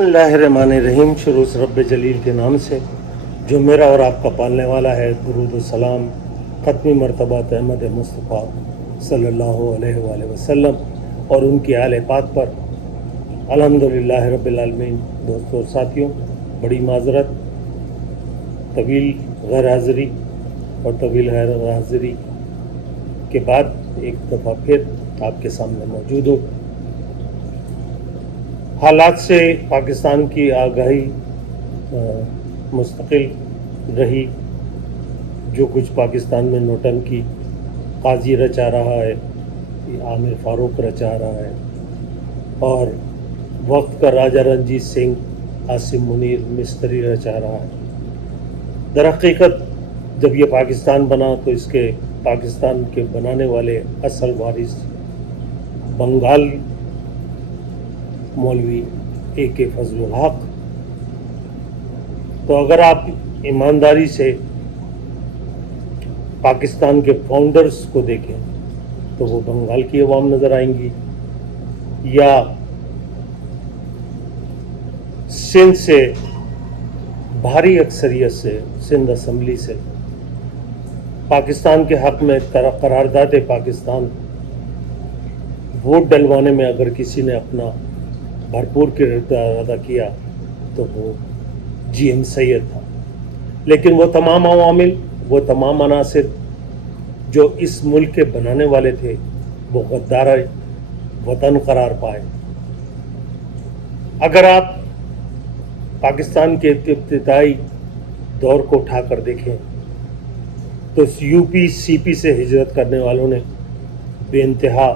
बिस्मिल्लाहिर्रहमानिर्रहीम। शुरू से रब्बे जलील के नाम से जो मेरा और आपका पालने वाला है। दुरूद व सलाम ख़त्मी मर्तबत अहमद मुस्तफ़ा सल्लल्लाहु अलैहि वसल्लम और उनकी आले पाक पर अल्हम्दुलिल्लाह रब्बिल आलमीन। दोस्तों और साथियों, बड़ी माजरत, तवील गैर हाज़िरी और तवील गैर हाज़िरी के बाद एक दफ़ा फिर आपके सामने मौजूद हूँ। हालात से पाकिस्तान की आगाही मुस्तकिल रही। जो कुछ पाकिस्तान में नोटंकी काजी रचा रहा है, आमिर फारूक रचा रहा है, और वक्त का राजा रंजीत सिंह, आसिम मुनीर मिस्त्री रचा रहा है। दरहकीकत जब ये पाकिस्तान बना तो इसके पाकिस्तान के बनाने वाले असल वारिस बंगाल मौलवी ए.के. फजलुल हक। तो अगर आप ईमानदारी से पाकिस्तान के फाउंडर्स को देखें तो वो बंगाल की अवाम नज़र आएंगी, या सिंध से भारी अक्सरियत से, सिंध असम्बली से पाकिस्तान के हक में करारदाद पाकिस्तान वोट डलवाने में अगर किसी ने अपना भरपूर किरदार अदा किया तो वो जी.एम. सैयद था। लेकिन वो तमाम अवामिल, वो तमाम अनासिर जो इस मुल्क के बनाने वाले थे, वो गद्दार वतन करार पाए। अगर आप पाकिस्तान के इब्तिदाई दौर को उठाकर देखें तो यूपी सीपी से हिजरत करने वालों ने बेइंतहा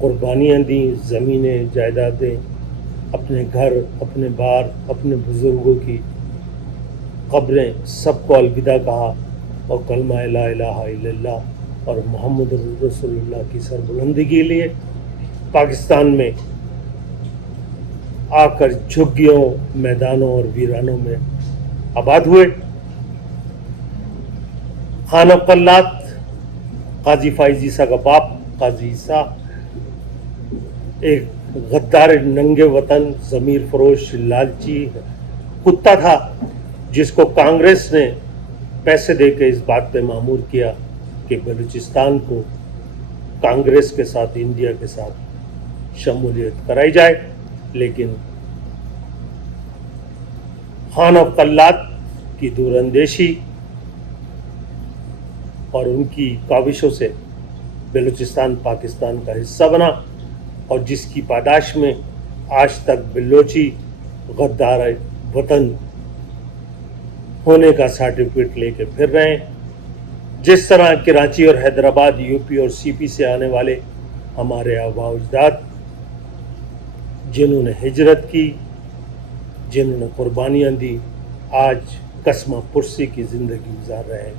कुर्बानियाँ दी, ज़मीनें, जायदादें, अपने घर, अपने बार, अपने बुज़ुर्गों की कब्रें, सबको अलविदा कहा और कलमा ला इलाहा इल्लल्लाह और मोहम्मद रसूलुल्लाह की सरबुलंदी के लिए पाकिस्तान में आकर झुग्गियों, मैदानों और वीरानों में आबाद हुए। खान कल्लात काजी फाइज ईसा का बाप काजी ईसा एक गद्दार, नंगे वतन, ज़मीर फरोश, लालची कुत्ता था जिसको कांग्रेस ने पैसे देकर इस बात पे मामूर किया कि बलूचिस्तान को कांग्रेस के साथ, इंडिया के साथ शमूलियत कराई जाए। लेकिन खान और कल्लात की दूरअंदेशी और उनकी काविशों से बलूचिस्तान पाकिस्तान का हिस्सा बना, और जिसकी पादाश में आज तक बलोची गद्दार वतन होने का सर्टिफिकेट लेके फिर रहे हैं। जिस तरह कराची और हैदराबाद, यूपी और सीपी से आने वाले हमारे आबा अजदाद, जिन्होंने हिजरत की, जिन्होंने कुर्बानियाँ दी, आज कसमा पुरसी की ज़िंदगी गुजार रहे हैं।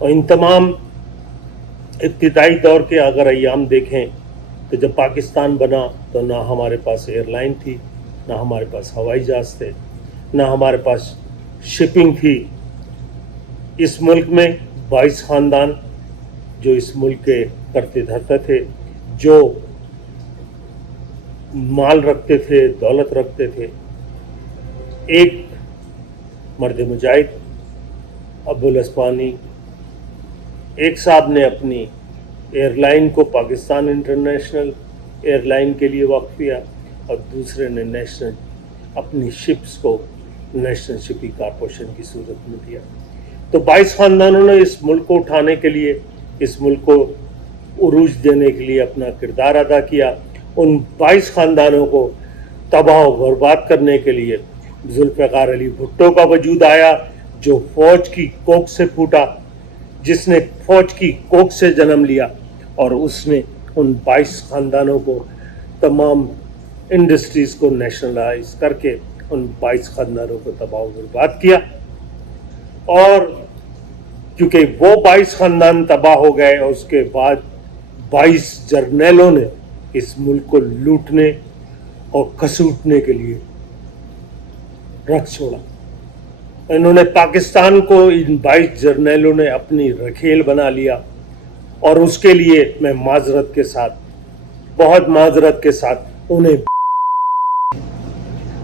और इन तमाम इब्तिदाई दौर के अगर अय्याम देखें तो जब पाकिस्तान बना तो ना हमारे पास एयरलाइन थी, ना हमारे पास हवाई जहाज़ थे, ना हमारे पास शिपिंग थी। इस मुल्क में 22 ख़ानदान जो इस मुल्क के करते धरते थे, जो माल रखते थे, दौलत रखते थे। एक मर्द मुजाहिद अब्दुल अस्पानी, एक साहब ने अपनी एयरलाइन को पाकिस्तान इंटरनेशनल एयरलाइन के लिए वक्फ किया और दूसरे ने नेशनल अपनी शिप्स को नेशनल शिपिंग कॉरपोरेशन की सूरत में दिया। तो 22 ख़ानदानों ने इस मुल्क को उठाने के लिए, इस मुल्क को उरूज देने के लिए अपना किरदार अदा किया। उन 22 ख़ानदानों को तबाह और बर्बाद करने के लिए जुल्फ़िकार अली भुट्टो का वजूद आया, जो फ़ौज की कोख से फूटा, जिसने फ़ौज की कोख से जन्म लिया, और उसने उन 22 ख़ानदानों को, तमाम इंडस्ट्रीज़ को नेशनलाइज करके उन 22 ख़ानदानों को तबाह बर्बाद किया। और क्योंकि वो 22 ख़ानदान तबाह हो गए और उसके बाद 22 जर्नैलों ने इस मुल्क को लूटने और खसूटने के लिए रख छोड़ा। इन्होंने पाकिस्तान को, इन 22 जर्नैलों ने अपनी रखेल बना लिया, और उसके लिए मैं माजरत के साथ, बहुत माजरत के साथ उन्हें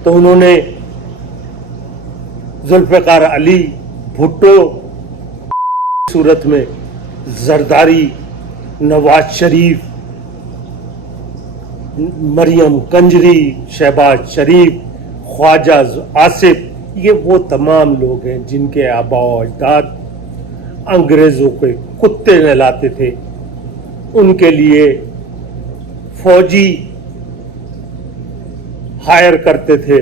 तो उन्होंने जुल्फ़िकार अली भुट्टो सूरत में, जरदारी, नवाज शरीफ, मरियम कंजरी, शहबाज शरीफ, ख्वाजा आसिफ, ये वो तमाम लोग हैं जिनके आबा और अजदाद अंग्रेज़ों के कुत्ते नहलाते थे, उनके लिए फौजी हायर करते थे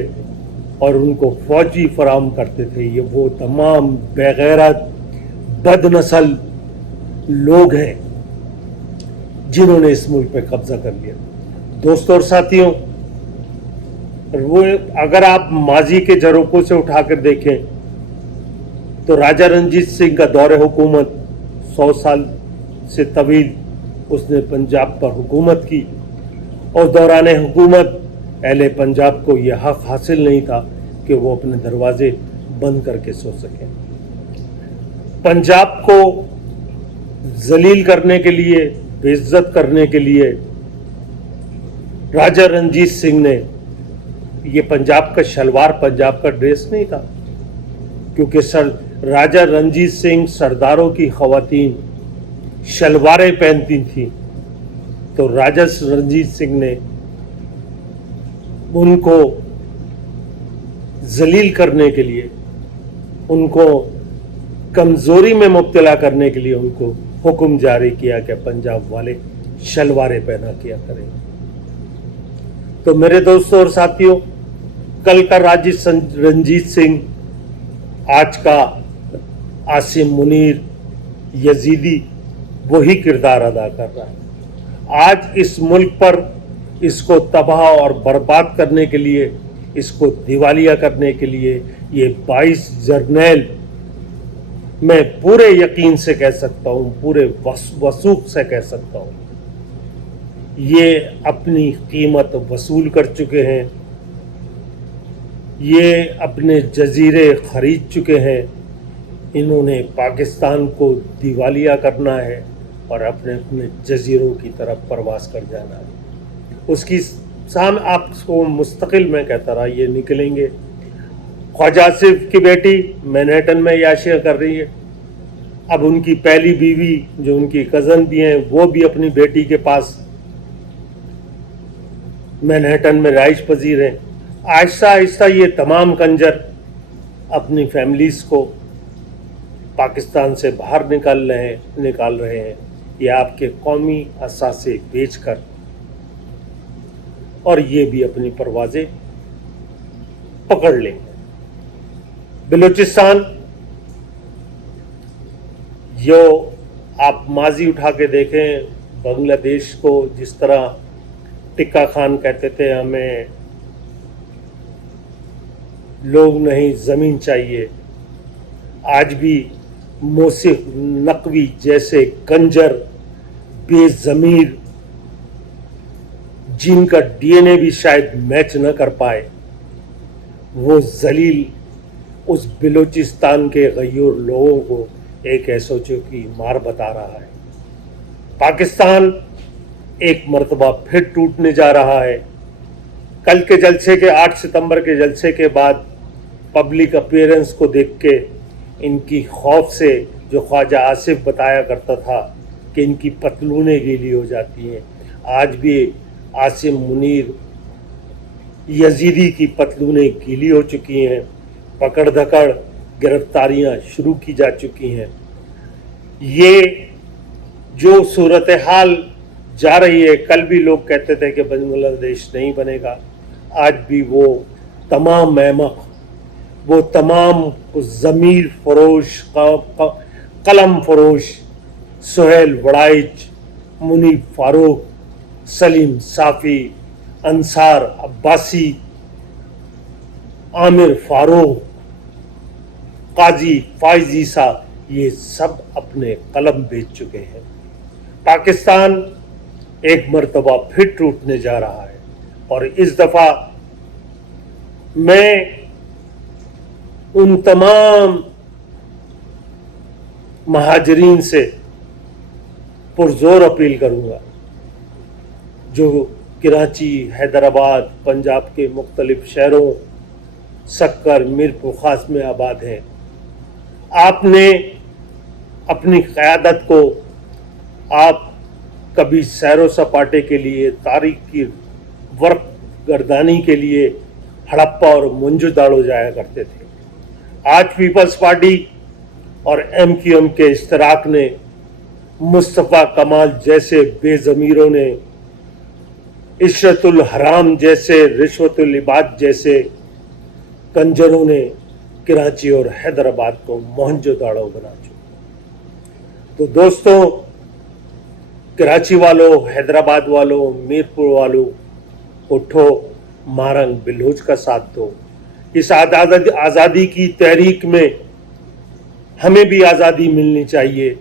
और उनको फौजी फराम करते थे। ये वो तमाम बेगैरत बदनस्ल लोग हैं जिन्होंने इस मुल्क पे कब्जा कर लिया। दोस्तों और साथियों, वो अगर आप माजी के झरोकों से उठाकर देखें तो राजा रणजीत सिंह का दौर हुकूमत 100 साल से तवील उसने पंजाब पर हुकूमत की, और दौरान हुकूमत अहले पंजाब को यह हक हासिल नहीं था कि वो अपने दरवाजे बंद करके सो सकें। पंजाब को जलील करने के लिए, बेइज्जत करने के लिए राजा रणजीत सिंह ने, ये पंजाब का शलवार पंजाब का ड्रेस नहीं था, क्योंकि राजा रणजीत सिंह सरदारों की खवातीन शलवारें पहनती थी, तो राजा रणजीत सिंह ने उनको जलील करने के लिए, उनको कमजोरी में मुब्तला करने के लिए उनको हुक्म जारी किया कि पंजाब वाले शलवारें पहना किया करें। तो मेरे दोस्तों और साथियों, कल का राजा रणजीत सिंह, आज का आसिम मुनीर यजीदी वही किरदार अदा कर रहा है। आज इस मुल्क पर इसको तबाह और बर्बाद करने के लिए, इसको दिवालिया करने के लिए ये 22 जर्नैल, मैं पूरे यकीन से कह सकता हूँ, पूरे वसूख से कह सकता हूँ, ये अपनी कीमत वसूल कर चुके हैं। ये अपने जजीरे खरीद चुके हैं। इन्होंने पाकिस्तान को दिवालिया करना है और अपने अपने जजीरों की तरफ परवास कर जाना है। उसकी साम आपको मुस्तकिल में कहता रहा, ये निकलेंगे। ख्वाजा आसिफ की बेटी मैनहट्टन में याशियाँ कर रही है। अब उनकी पहली बीवी जो उनकी कज़न भी हैं, वो भी अपनी बेटी के पास मैनहट्टन में राइश पजीर हैं। आहिस्ता आहिस्ता ये तमाम कंजर अपनी फैमिलीज़ को पाकिस्तान से बाहर निकाल रहे हैं, ये आपके कौमी असासे बेचकर, और ये भी अपनी परवाज़ें पकड़ लेंगे। बलूचिस्तान, जो आप माजी उठा के देखें, बांग्लादेश को जिस तरह टिक्का खान कहते थे, हमें लोग नहीं ज़मीन चाहिए, आज भी मोसिफ नकवी जैसे कंजर बेज़मीर, जिनका डीएनए भी शायद मैच न कर पाए, वो जलील उस बलूचिस्तान के गयूर लोगों को एक एसओचओ की मार बता रहा है। पाकिस्तान एक मर्तबा फिर टूटने जा रहा है। कल के जलसे के 8 सितंबर के जलसे के बाद पब्लिक अपीयरेंस को देख के इनकी खौफ से, जो ख्वाजा आसिफ बताया करता था कि इनकी पतलूनें गीली हो जाती हैं, आज भी आसिम मुनीर यजीदी की पतलूनें गीली हो चुकी हैं। पकड़ धकड़ गिरफ्तारियां शुरू की जा चुकी हैं। ये जो सूरत हाल जा रही है, कल भी लोग कहते थे कि बांग्लादेश नहीं बनेगा, आज भी वो तमाम अहमक, वो तमाम ज़मीर फरोश, कलम फरोश, सुहेल वड़ाइच, मुनीब फारूक, सलीम साफ़ी, अंसार अब्बासी, आमिर फारूक, काजी फाइज ईसा, ये सब अपने कलम बेच चुके हैं। पाकिस्तान एक मर्तबा फिर टूटने जा रहा है, और इस दफ़ा मैं उन तमाम महाजरीन से पुरजोर अपील करूँगा जो कराची, हैदराबाद, पंजाब के मुख्तलिफ शहरों सक्कर, मीरपुर खास में आबाद हैं। आपने अपनी क़यादत को आप कभी सैरो सपाटे के लिए, तारीख की वर्क गर्दानी के लिए हड़प्पा और मोंजोदाड़ो जाया करते थे। आज पीपल्स पार्टी और एमक्यूएम के इश्तराक ने, मुस्तफ़ा कमाल जैसे बेज़मीरों ने, इशरतुल हराम जैसे, रिश्वतुल इबाद जैसे कंजरों ने कराची और हैदराबाद को मोहनजोदाड़ो बना चुके। तो दोस्तों, कराची वालों, हैदराबाद वालों, मीरपुर वालों, उठो, मारंग बिलूच का साथ दो। इस आज़ादी की तहरीक में हमें भी आज़ादी मिलनी चाहिए।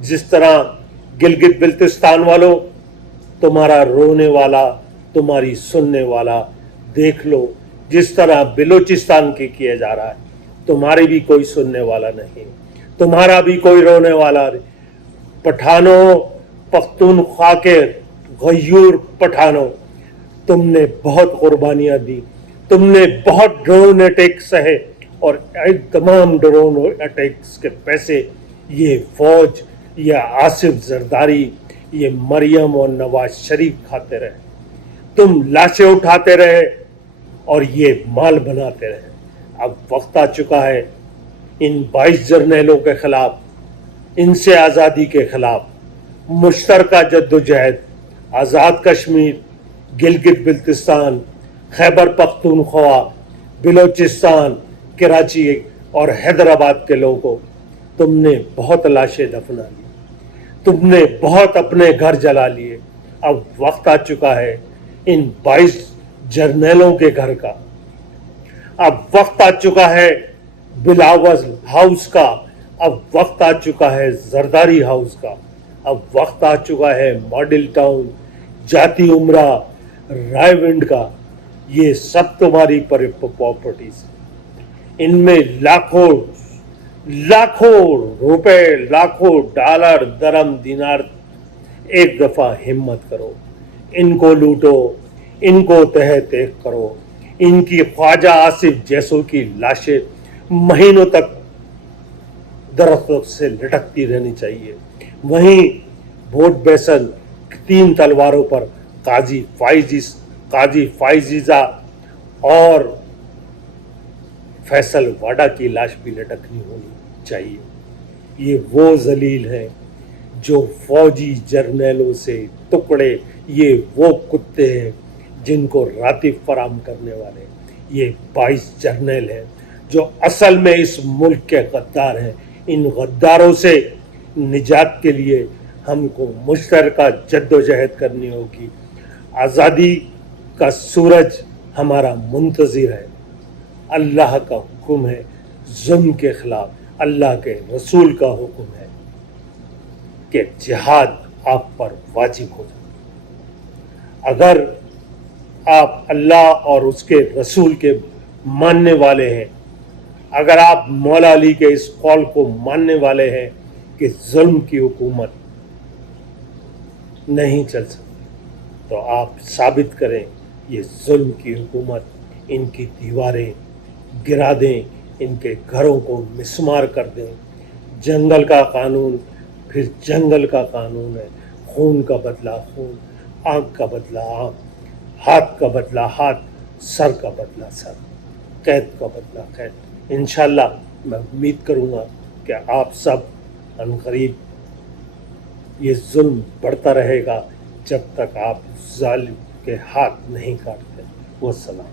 जिस तरह गिलगित बिल्तिस्तान वालों, तुम्हारा रोने वाला, तुम्हारी सुनने वाला देख लो। जिस तरह बिलोचिस्तान के किया जा रहा है, तुम्हारी भी कोई सुनने वाला नहीं, तुम्हारा भी कोई रोने वाला नहीं। पठानों, पख्तूनख्वा के गयूर पठानों, तुमने बहुत कुर्बानियां दी, तुमने बहुत ड्रोन अटैक सहे, और तमाम ड्रोन अटैक्स के पैसे ये फौज, ये आसिफ जरदारी, ये मरियम और नवाज शरीफ खाते रहे। तुम लाशें उठाते रहे और ये माल बनाते रहे। अब वक्त आ चुका है इन 22 जर्नैलों के खिलाफ, इनसे आज़ादी के खिलाफ मुश्तरका जद्दोजहद, आज़ाद कश्मीर, गिलगित बिल्तिस्तान, खैबर पख्तूनख्वा, बिलोचिस्तान, कराची और हैदराबाद के लोगों, तुमने बहुत लाशें दफना ली, तुमने बहुत अपने घर जला लिए। अब वक्त आ चुका है इन 22 जर्नैलों के घर का। अब वक्त आ चुका है बिलावल हाउस का, अब वक्त आ चुका है जरदारी हाउस का, अब वक्त आ चुका है मॉडल टाउन, जाती उमरा, रायविंड का। ये सब तुम्हारी प्रॉपर्टीज, इनमें लाखों लाखों रुपए, लाखों डॉलर, दरम, दिनार। एक दफा हिम्मत करो, इनको लूटो, इनको तह तह करो। इनकी ख्वाजा आसिफ जैसों की लाशें महीनों तक दरख्तों से लटकती रहनी चाहिए। वहीं भोट बेसन 3 तलवारों पर काजी फाइजीजा और फैसल वाडा की लाश भी लटकनी होनी चाहिए। ये वो जलील हैं जो फौजी जर्नैलों से टुकड़े, ये वो कुत्ते हैं जिनको रातिब फराम करने वाले ये 22 जर्नैल हैं जो असल में इस मुल्क के गद्दार हैं। इन गद्दारों से निजात के लिए हमको मुश्तरका जद्दोजहद करनी होगी। आज़ादी का सूरज हमारा मुंतज़िर है। अल्लाह का हुक्म है जुल्म के खिलाफ, अल्लाह के रसूल का हुक्म है कि जिहाद आप पर वाजिब हो जाए। अगर आप अल्लाह और उसके रसूल के मानने वाले हैं, अगर आप मौला अली के इस कौल को मानने वाले हैं कि जुल्म की हुकूमत नहीं चल सकती, तो आप साबित करें ये जुल्म की हुकूमत, इनकी दीवारें गिरा दें, इनके घरों को मिस्मार कर दें। जंगल का कानून फिर जंगल का कानून है। खून का बदला खून, आँख का बदला आँख, हाथ का बदला हाथ, सर का बदला सर, कैद का बदला कैद। इंशाअल्लाह मैं उम्मीद करूँगा कि आप सब अनक़रीब, ये जुल्म बढ़ता रहेगा जब तक आप जालिम के हाथ नहीं काटते। वस्सलाम।